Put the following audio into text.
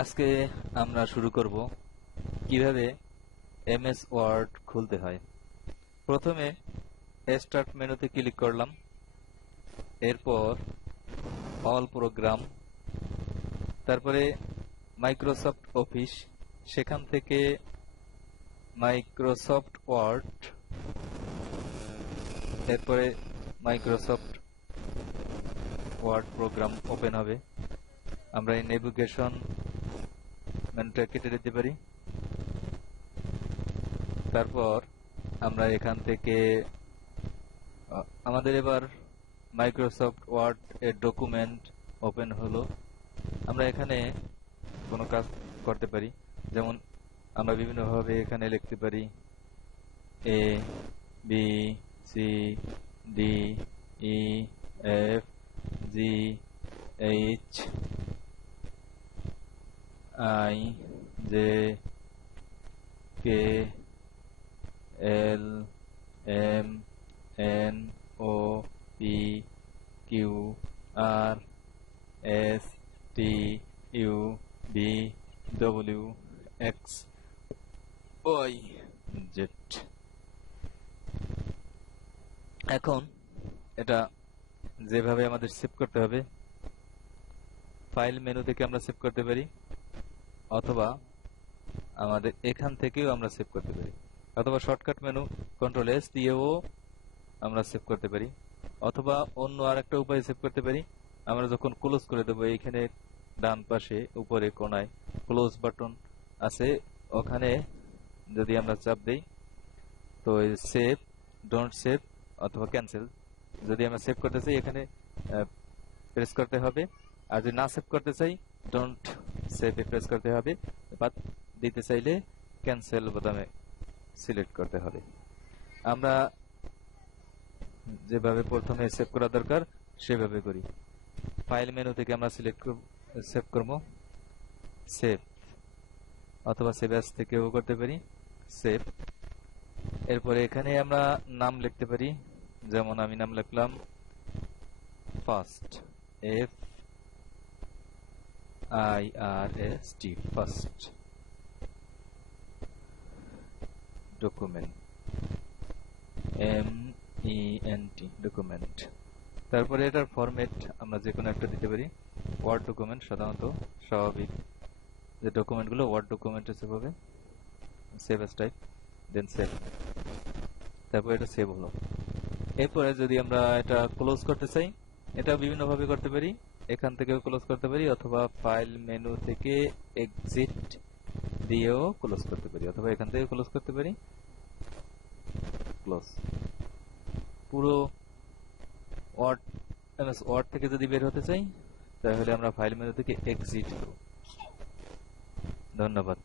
আজকে আমরা শুরু করব কিভাবে এমএস ওয়ার্ড খুলতে হয়। প্রথমে স্টার্ট মেনুতে ক্লিক করলাম, এরপর অল প্রোগ্রাম, তারপরে মাইক্রোসফট অফিস, সেখান থেকে মাইক্রোসফট ওয়ার্ড, এরপরে মাইক্রোসফট ওয়ার্ড প্রোগ্রাম ওপেন হবে। আমরা এই নেভিগেশন মেনুটা কেটে দিতে পারি। তারপর আমরা এখান থেকে আমাদের এবার মাইক্রোসফট ওয়ার্ড এর ডকুমেন্ট ওপেন হলো। আমরা এখানে কোনো কাজ করতে পারি, যেমন আমরা বিভিন্নভাবে এখানে লিখতে পারি A B C D E F G H I J K L M N O P Q R S T U V W X Y Z. এখন এটা যেভাবে আমাদের সেভ করতে হবে, ফাইল মেনু থেকে আমরা সেভ করতে পারি, অথবা আমাদের এখান থেকেও আমরা সেভ করতে পারি, অথবা শর্টকাট মেনু কন্ট্রোল এস দিয়েও আমরা সেভ করতে পারি, অথবা অন্য আরেকটা উপায়ে সেভ করতে পারি। আমরা যখন ক্লোজ করে দেবো, এইখানে ডান পাশে উপরে কোনায় ক্লোজ বাটন আছে, ওখানে যদি আমরা চাপ দেই তো সেভ, ডোন্ট সেভ অথবা ক্যান্সেল, যদি আমরা সেভ করতে চাই এখানে প্রেস করতে হবে, আর যদি না সেভ করতে চাই ডোন্ট সেভ এ প্রেস করতে হবে, বাদ দিতে চাইলে ক্যান্সেল বোতামে সিলেক্ট করতে হবে। আমরা যেভাবে প্রথমে সেভ করা দরকার সেভাবে করি। ফাইল মেনু থেকে আমরা সেভ করব, সেভ, অথবা সেভ অ্যাজ থেকেও করতে পারি, সেভ। এরপরে এখানে আমরা নাম লিখতে পারি, যেমন আমি নাম লিখলাম first, F I R S T, first document, M E N T, document. তারপরে এটার ফরম্যাট আমরা যে কোনো একটা দিতে পারি, ওয়ার্ড ডকুমেন্ট, সাধারণত স্বাভাবিক যে ডকুমেন্টগুলো ওয়ার্ড ডকুমেন্টে সেভ হবে, সেভ অ্যাজ টাইপ, দেন সেভ। তারপর এটা সেভ হলো। এরপরে যদি আমরা এটা ক্লোজ করতে চাই, এটা বিভিন্ন ভাবে করতে পারি, এখান থেকেও ক্লোজ করতে পারি, অথবা ফাইল মেনু থেকে এক্সিট দিয়েও ক্লোজ করতে পারি, অথবা এখান থেকে ক্লোজ করতে পারি, ক্লোজ। পুরো ওয়ার্ড এমএস ওয়ার্ড থেকে যদি বের হতে চাই তাহলে আমরা ফাইল মেনু থেকে এক্সিট করব। ধন্যবাদ।